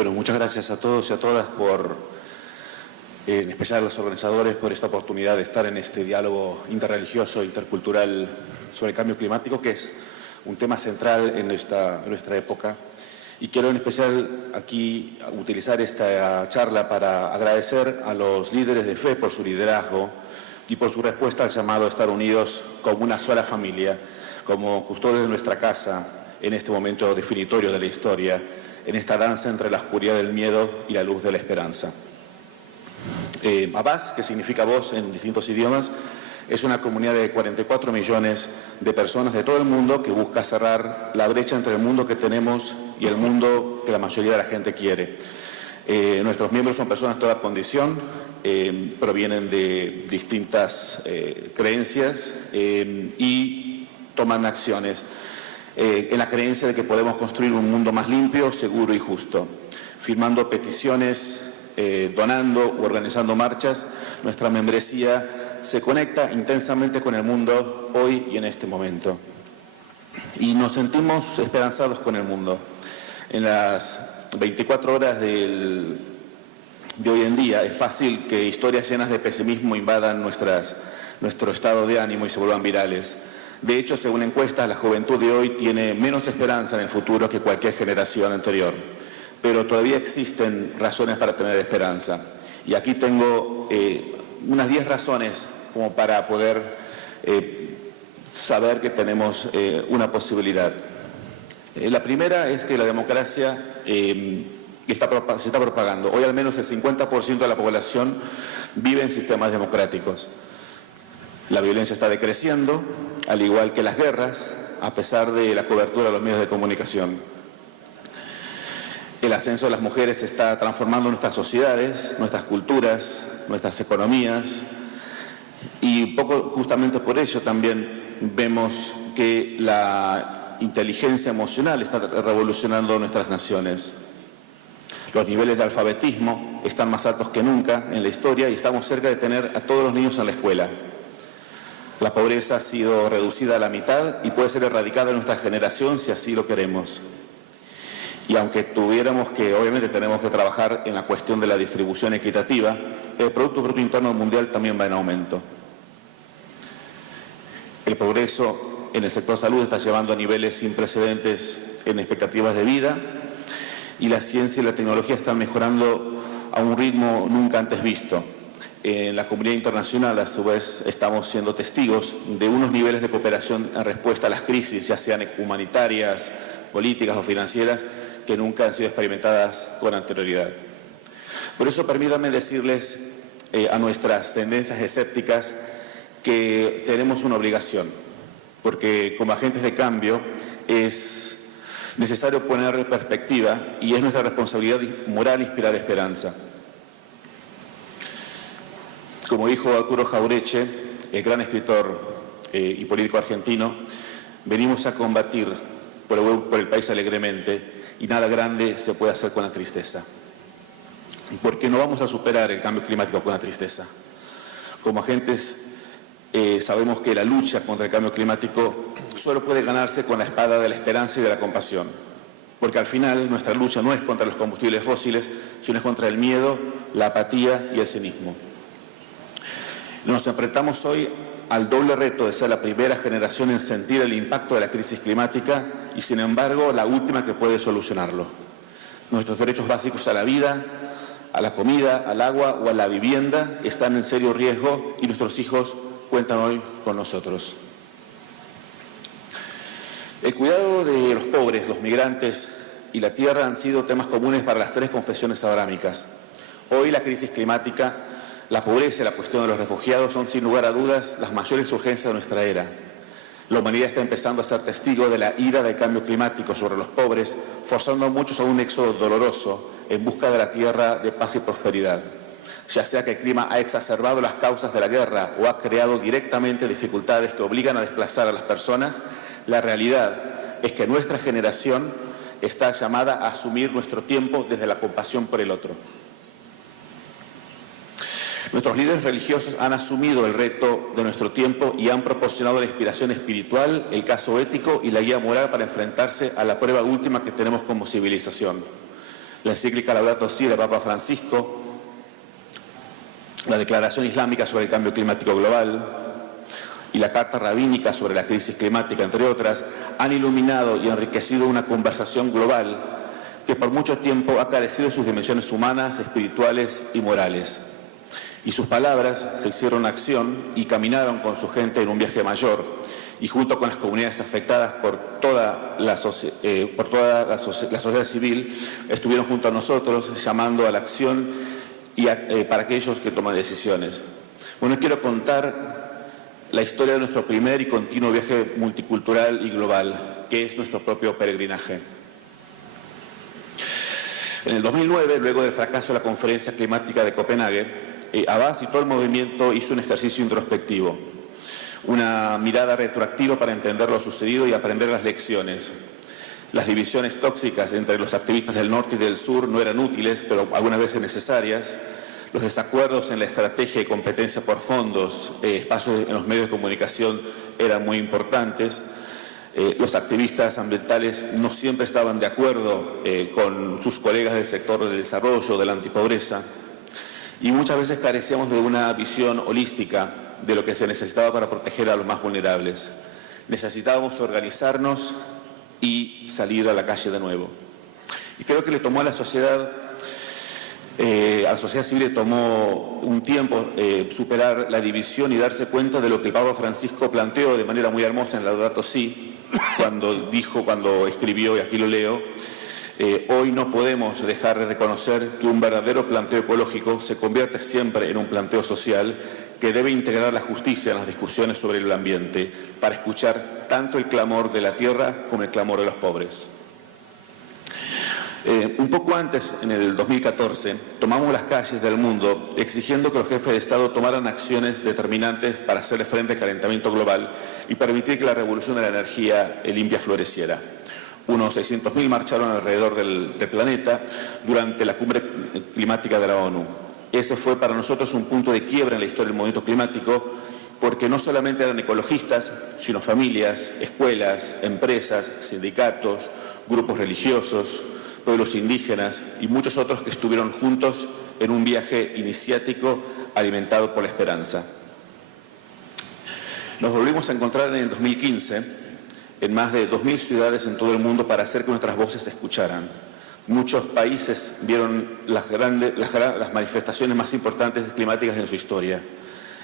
Bueno, muchas gracias a todos y a todas en especial a los organizadores, por esta oportunidad de estar en este diálogo interreligioso, intercultural sobre el cambio climático, que es un tema central en nuestra época. Y quiero en especial aquí utilizar esta charla para agradecer a los líderes de fe por su liderazgo y por su respuesta al llamado a estar unidos como una sola familia, como custodios de nuestra casa en este momento definitorio de la historia, en esta danza entre la oscuridad del miedo y la luz de la esperanza. Abbas, que significa voz en distintos idiomas, es una comunidad de 44 millones de personas de todo el mundo que busca cerrar la brecha entre el mundo que tenemos y el mundo que la mayoría de la gente quiere. Nuestros miembros son personas de toda condición, provienen de distintas creencias y toman acciones en la creencia de que podemos construir un mundo más limpio, seguro y justo. Firmando peticiones, donando u organizando marchas, nuestra membresía se conecta intensamente con el mundo hoy y en este momento. Y nos sentimos esperanzados con el mundo. En las 24 horas de hoy en día es fácil que historias llenas de pesimismo invadan nuestro estado de ánimo y se vuelvan virales. De hecho, según encuestas, la juventud de hoy tiene menos esperanza en el futuro que cualquier generación anterior. Pero todavía existen razones para tener esperanza. Y aquí tengo unas 10 razones como para poder saber que tenemos una posibilidad. La primera es que la democracia se está propagando. Hoy al menos el 50% de la población vive en sistemas democráticos. La violencia está decreciendo, al igual que las guerras, a pesar de la cobertura de los medios de comunicación. El ascenso de las mujeres está transformando nuestras sociedades, nuestras culturas, nuestras economías, y justamente por ello también vemos que la inteligencia emocional está revolucionando nuestras naciones. Los niveles de alfabetismo están más altos que nunca en la historia y estamos cerca de tener a todos los niños en la escuela. La pobreza ha sido reducida a la mitad y puede ser erradicada en nuestra generación si así lo queremos. Y aunque obviamente tenemos que trabajar en la cuestión de la distribución equitativa, el Producto Bruto Interno Mundial también va en aumento. El progreso en el sector salud está llevando a niveles sin precedentes en expectativas de vida y la ciencia y la tecnología están mejorando a un ritmo nunca antes visto. En la comunidad internacional, a su vez, estamos siendo testigos de unos niveles de cooperación en respuesta a las crisis, ya sean humanitarias, políticas o financieras, que nunca han sido experimentadas con anterioridad. Por eso permítanme decirles a nuestras tendencias escépticas que tenemos una obligación, porque como agentes de cambio es necesario poner en perspectiva y es nuestra responsabilidad moral inspirar esperanza. Como dijo Arturo Jauretche, el gran escritor y político argentino, venimos a combatir por el país alegremente y nada grande se puede hacer con la tristeza. Porque no vamos a superar el cambio climático con la tristeza. Como agentes sabemos que la lucha contra el cambio climático solo puede ganarse con la espada de la esperanza y de la compasión. Porque al final nuestra lucha no es contra los combustibles fósiles, sino es contra el miedo, la apatía y el cinismo. Nos enfrentamos hoy al doble reto de ser la primera generación en sentir el impacto de la crisis climática y, sin embargo, la última que puede solucionarlo. Nuestros derechos básicos a la vida, a la comida, al agua o a la vivienda están en serio riesgo y nuestros hijos cuentan hoy con nosotros. El cuidado de los pobres, los migrantes y la tierra han sido temas comunes para las 3 confesiones abrámicas. Hoy la crisis climática, la pobreza y la cuestión de los refugiados son sin lugar a dudas las mayores urgencias de nuestra era. La humanidad está empezando a ser testigo de la ira del cambio climático sobre los pobres, forzando a muchos a un éxodo doloroso en busca de la tierra de paz y prosperidad. Ya sea que el clima ha exacerbado las causas de la guerra o ha creado directamente dificultades que obligan a desplazar a las personas, la realidad es que nuestra generación está llamada a asumir nuestro tiempo desde la compasión por el otro. Nuestros líderes religiosos han asumido el reto de nuestro tiempo y han proporcionado la inspiración espiritual, el caso ético y la guía moral para enfrentarse a la prueba última que tenemos como civilización. la encíclica Laudato Si del Papa Francisco, la Declaración Islámica sobre el Cambio Climático Global y la Carta Rabínica sobre la Crisis Climática, entre otras, han iluminado y enriquecido una conversación global que por mucho tiempo ha carecido de sus dimensiones humanas, espirituales y morales. Y sus palabras se hicieron acción y caminaron con su gente en un viaje mayor, y junto con las comunidades afectadas por toda la sociedad civil, estuvieron junto a nosotros llamando a la acción y para aquellos que toman decisiones. Bueno, quiero contar la historia de nuestro primer y continuo viaje multicultural y global, que es nuestro propio peregrinaje. En el 2009, luego del fracaso de la Conferencia Climática de Copenhague, Abbas y todo el movimiento hizo un ejercicio introspectivo, una mirada retroactiva para entender lo sucedido y aprender las lecciones. Las divisiones tóxicas entre los activistas del norte y del sur no eran útiles, pero algunas veces necesarias. Los desacuerdos en la estrategia y competencia por fondos, espacios en los medios de comunicación eran muy importantes. Los activistas ambientales no siempre estaban de acuerdo con sus colegas del sector del desarrollo, de la antipobreza, y muchas veces carecíamos de una visión holística de lo que se necesitaba para proteger a los más vulnerables. Necesitábamos organizarnos y salir a la calle de nuevo. Y creo que le tomó a la sociedad civil le tomó un tiempo superar la división y darse cuenta de lo que el Papa Francisco planteó de manera muy hermosa en Laudato Si, cuando escribió, y aquí lo leo: hoy no podemos dejar de reconocer que un verdadero planteo ecológico se convierte siempre en un planteo social que debe integrar la justicia en las discusiones sobre el ambiente para escuchar tanto el clamor de la tierra como el clamor de los pobres. Un poco antes, en el 2014, tomamos las calles del mundo exigiendo que los jefes de Estado tomaran acciones determinantes para hacerle frente al calentamiento global y permitir que la revolución de la energía limpia floreciera. Unos 600.000 marcharon alrededor del planeta durante la cumbre climática de la ONU. Ese fue para nosotros un punto de quiebra en la historia del movimiento climático, porque no solamente eran ecologistas, sino familias, escuelas, empresas, sindicatos, grupos religiosos, pueblos indígenas y muchos otros que estuvieron juntos en un viaje iniciático alimentado por la esperanza. Nos volvimos a encontrar en el 2015 en más de 2.000 ciudades en todo el mundo para hacer que nuestras voces se escucharan. Muchos países vieron las manifestaciones más importantes climáticas en su historia.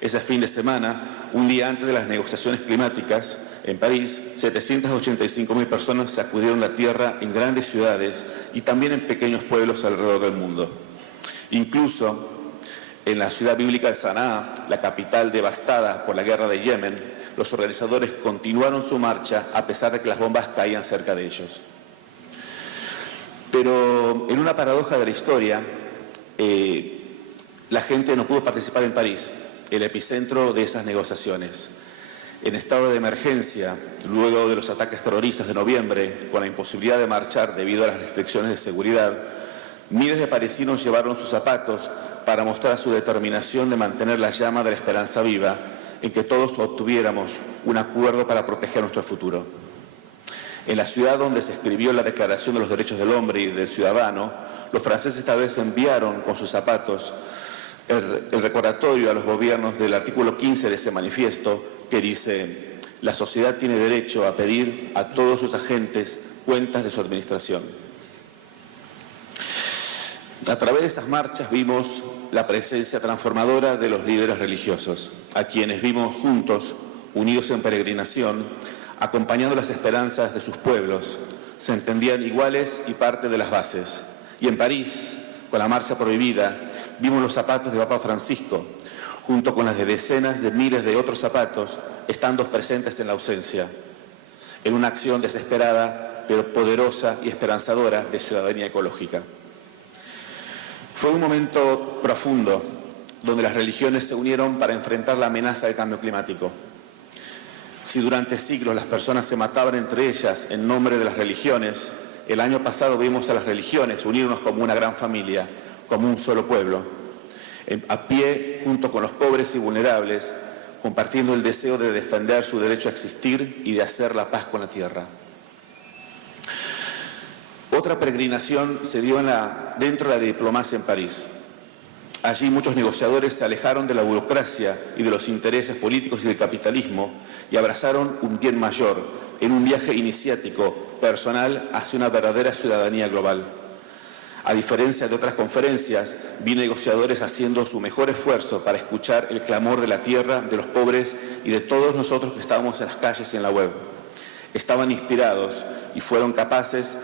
Ese fin de semana, un día antes de las negociaciones climáticas, en París, 785.000 personas sacudieron la tierra en grandes ciudades y también en pequeños pueblos alrededor del mundo. Incluso en la ciudad bíblica de Sanaa, la capital devastada por la guerra de Yemen, los organizadores continuaron su marcha a pesar de que las bombas caían cerca de ellos. Pero en una paradoja de la historia, la gente no pudo participar en París, el epicentro de esas negociaciones. En estado de emergencia, luego de los ataques terroristas de noviembre, con la imposibilidad de marchar debido a las restricciones de seguridad, miles de parisinos llevaron sus zapatos para mostrar su determinación de mantener la llama de la esperanza viva, en que todos obtuviéramos un acuerdo para proteger nuestro futuro. En la ciudad donde se escribió la Declaración de los Derechos del Hombre y del Ciudadano, los franceses esta vez enviaron con sus zapatos el recordatorio a los gobiernos del artículo 15 de ese manifiesto, que dice: la sociedad tiene derecho a pedir a todos sus agentes cuentas de su administración. A través de esas marchas vimos la presencia transformadora de los líderes religiosos, a quienes vimos juntos, unidos en peregrinación, acompañando las esperanzas de sus pueblos. Se entendían iguales y parte de las bases. Y en París, con la marcha prohibida, vimos los zapatos de Papa Francisco, junto con las de decenas de miles de otros zapatos, estando presentes en la ausencia, en una acción desesperada, pero poderosa y esperanzadora de ciudadanía ecológica. Fue un momento profundo, donde las religiones se unieron para enfrentar la amenaza del cambio climático. Si durante siglos las personas se mataban entre ellas en nombre de las religiones, el año pasado vimos a las religiones unirnos como una gran familia, como un solo pueblo, a pie junto con los pobres y vulnerables, compartiendo el deseo de defender su derecho a existir y de hacer la paz con la tierra. Otra peregrinación se dio dentro de la diplomacia en París. Allí muchos negociadores se alejaron de la burocracia y de los intereses políticos y del capitalismo y abrazaron un bien mayor en un viaje iniciático, personal, hacia una verdadera ciudadanía global. A diferencia de otras conferencias, vi negociadores haciendo su mejor esfuerzo para escuchar el clamor de la tierra, de los pobres y de todos nosotros que estábamos en las calles y en la web. Estaban inspirados y fueron capaces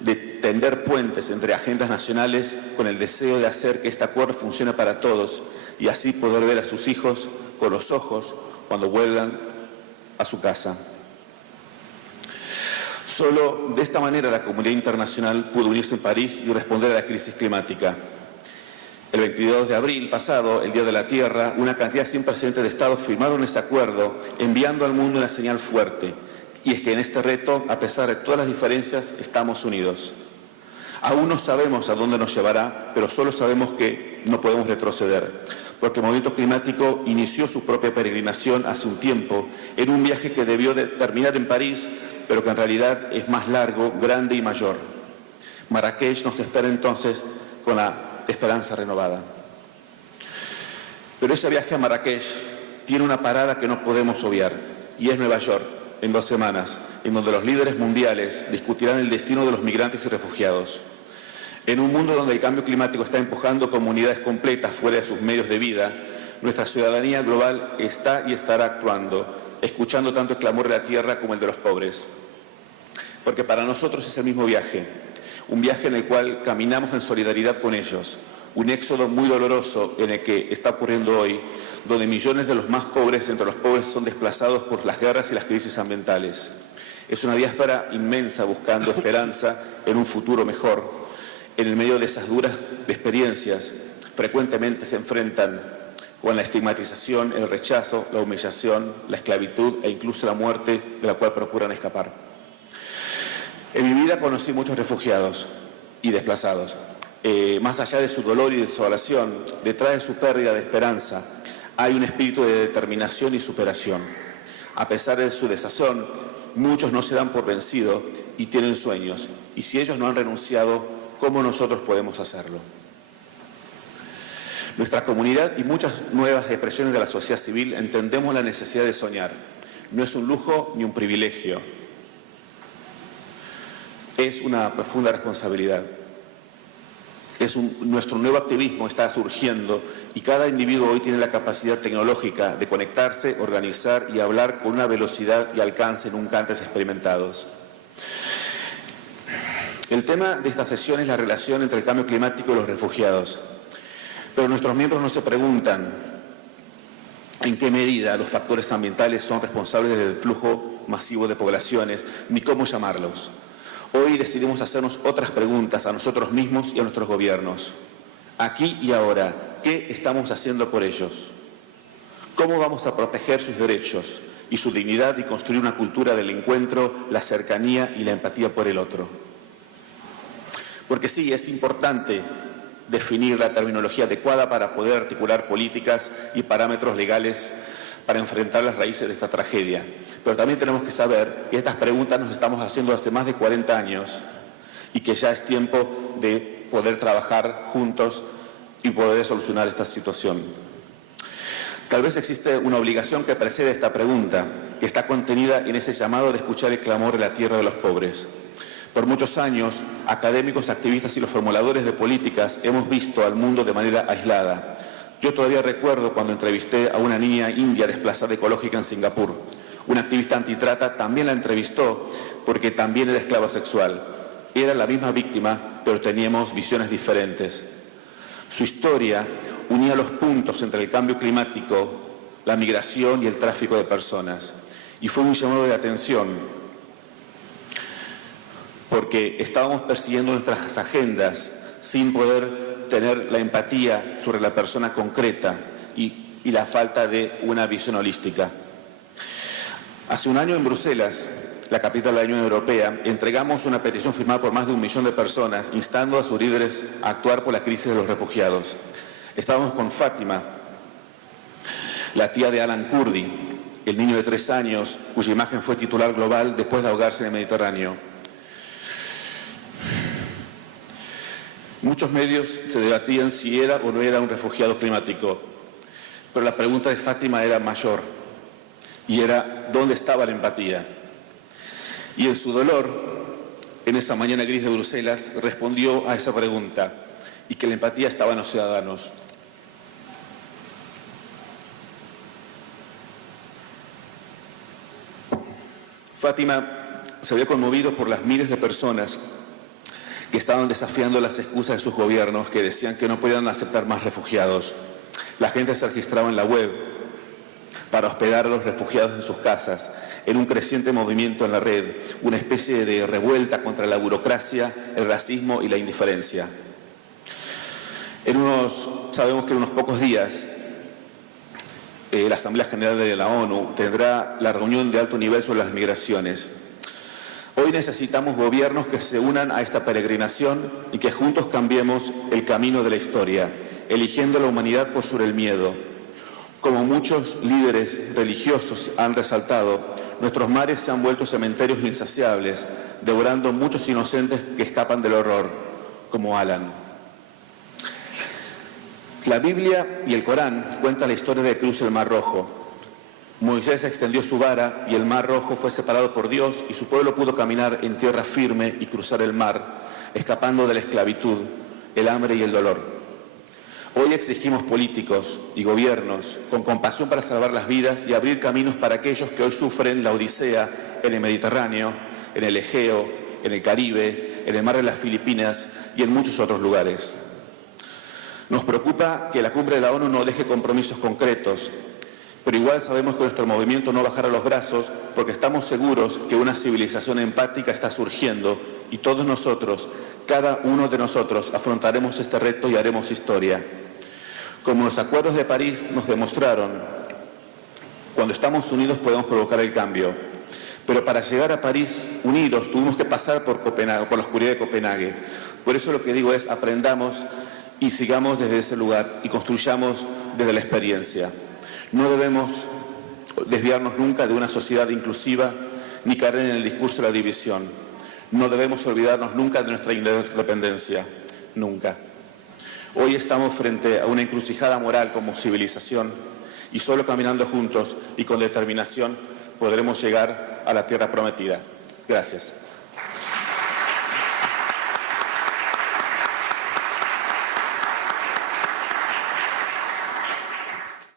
de tender puentes entre agendas nacionales con el deseo de hacer que este acuerdo funcione para todos y así poder ver a sus hijos con los ojos cuando vuelvan a su casa. Solo de esta manera la comunidad internacional pudo unirse en París y responder a la crisis climática. El 22 de abril pasado, el Día de la Tierra, una cantidad sin precedentes de estados firmaron ese acuerdo, enviando al mundo una señal fuerte. Y es que en este reto, a pesar de todas las diferencias, estamos unidos. Aún no sabemos a dónde nos llevará, pero solo sabemos que no podemos retroceder, porque el movimiento climático inició su propia peregrinación hace un tiempo, en un viaje que debió de terminar en París, pero que en realidad es más largo, grande y mayor. Marrakech nos espera entonces con la esperanza renovada. Pero ese viaje a Marrakech tiene una parada que no podemos obviar, y es Nueva York, en 2 semanas, en donde los líderes mundiales discutirán el destino de los migrantes y refugiados. En un mundo donde el cambio climático está empujando comunidades completas fuera de sus medios de vida, nuestra ciudadanía global está y estará actuando, escuchando tanto el clamor de la tierra como el de los pobres. Porque para nosotros es el mismo viaje, un viaje en el cual caminamos en solidaridad con ellos, un éxodo muy doloroso en el que está ocurriendo hoy, donde millones de los más pobres entre los pobres son desplazados por las guerras y las crisis ambientales. Es una diáspora inmensa buscando esperanza en un futuro mejor. En el medio de esas duras experiencias, frecuentemente se enfrentan con la estigmatización, el rechazo, la humillación, la esclavitud e incluso la muerte de la cual procuran escapar. En mi vida conocí muchos refugiados y desplazados. Más allá de su dolor y desolación, detrás de su pérdida de esperanza, hay un espíritu de determinación y superación. A pesar de su desazón, muchos no se dan por vencidos y tienen sueños. Y si ellos no han renunciado, ¿cómo nosotros podemos hacerlo? Nuestra comunidad y muchas nuevas expresiones de la sociedad civil entendemos la necesidad de soñar. No es un lujo ni un privilegio. Es una profunda responsabilidad. Nuestro nuevo activismo está surgiendo y cada individuo hoy tiene la capacidad tecnológica de conectarse, organizar y hablar con una velocidad y alcance nunca antes experimentados. El tema de esta sesión es la relación entre el cambio climático y los refugiados. Pero nuestros miembros no se preguntan en qué medida los factores ambientales son responsables del flujo masivo de poblaciones, ni cómo llamarlos. Hoy decidimos hacernos otras preguntas a nosotros mismos y a nuestros gobiernos. Aquí y ahora, ¿qué estamos haciendo por ellos? ¿Cómo vamos a proteger sus derechos y su dignidad y construir una cultura del encuentro, la cercanía y la empatía por el otro? Porque sí, es importante definir la terminología adecuada para poder articular políticas y parámetros legales para enfrentar las raíces de esta tragedia. Pero también tenemos que saber que estas preguntas nos estamos haciendo hace más de 40 años y que ya es tiempo de poder trabajar juntos y poder solucionar esta situación. Tal vez existe una obligación que precede esta pregunta, que está contenida en ese llamado de escuchar el clamor de la tierra de los pobres. Por muchos años, académicos, activistas y los formuladores de políticas hemos visto al mundo de manera aislada. Yo todavía recuerdo cuando entrevisté a una niña india desplazada ecológica en Singapur. Una activista antitrata también la entrevistó porque también era esclava sexual. Era la misma víctima, pero teníamos visiones diferentes. Su historia unía los puntos entre el cambio climático, la migración y el tráfico de personas. Y fue un llamado de atención, porque estábamos persiguiendo nuestras agendas sin poder tener la empatía sobre la persona concreta y la falta de una visión holística. Hace un año en Bruselas, la capital de la Unión Europea, entregamos una petición firmada por más de 1 millón de personas instando a sus líderes a actuar por la crisis de los refugiados. Estábamos con Fátima, la tía de Alan Kurdi, el niño de 3 años cuya imagen fue titular global después de ahogarse en el Mediterráneo. Muchos medios se debatían si era o no era un refugiado climático, pero la pregunta de Fátima era mayor, y era ¿dónde estaba la empatía? Y en su dolor, en esa mañana gris de Bruselas, respondió a esa pregunta, y que la empatía estaba en los ciudadanos. Fátima se había conmovido por las miles de personas que estaban desafiando las excusas de sus gobiernos, que decían que no podían aceptar más refugiados. La gente se registraba en la web para hospedar a los refugiados en sus casas, en un creciente movimiento en la red, una especie de revuelta contra la burocracia, el racismo y la indiferencia. Sabemos que en unos pocos días la Asamblea General de la ONU tendrá la reunión de alto nivel sobre las migraciones. Hoy necesitamos gobiernos que se unan a esta peregrinación y que juntos cambiemos el camino de la historia, eligiendo a la humanidad por sobre el miedo. Como muchos líderes religiosos han resaltado, nuestros mares se han vuelto cementerios insaciables, devorando muchos inocentes que escapan del horror, como Alan. La Biblia y el Corán cuentan la historia de cruzar el Mar Rojo. Moisés extendió su vara y el Mar Rojo fue separado por Dios y su pueblo pudo caminar en tierra firme y cruzar el mar, escapando de la esclavitud, el hambre y el dolor. Hoy exigimos políticos y gobiernos con compasión para salvar las vidas y abrir caminos para aquellos que hoy sufren la odisea en el Mediterráneo, en el Egeo, en el Caribe, en el mar de las Filipinas y en muchos otros lugares. Nos preocupa que la cumbre de la ONU no deje compromisos concretos, pero igual sabemos que nuestro movimiento no bajará los brazos porque estamos seguros que una civilización empática está surgiendo y todos nosotros, cada uno de nosotros, afrontaremos este reto y haremos historia. Como los acuerdos de París nos demostraron, cuando estamos unidos podemos provocar el cambio. Pero para llegar a París unidos tuvimos que pasar por Copenhague, por la oscuridad de Copenhague. Por eso lo que digo es aprendamos y sigamos desde ese lugar y construyamos desde la experiencia. No debemos desviarnos nunca de una sociedad inclusiva ni caer en el discurso de la división. No debemos olvidarnos nunca de nuestra independencia, nunca. Hoy estamos frente a una encrucijada moral como civilización y solo caminando juntos y con determinación podremos llegar a la tierra prometida. Gracias.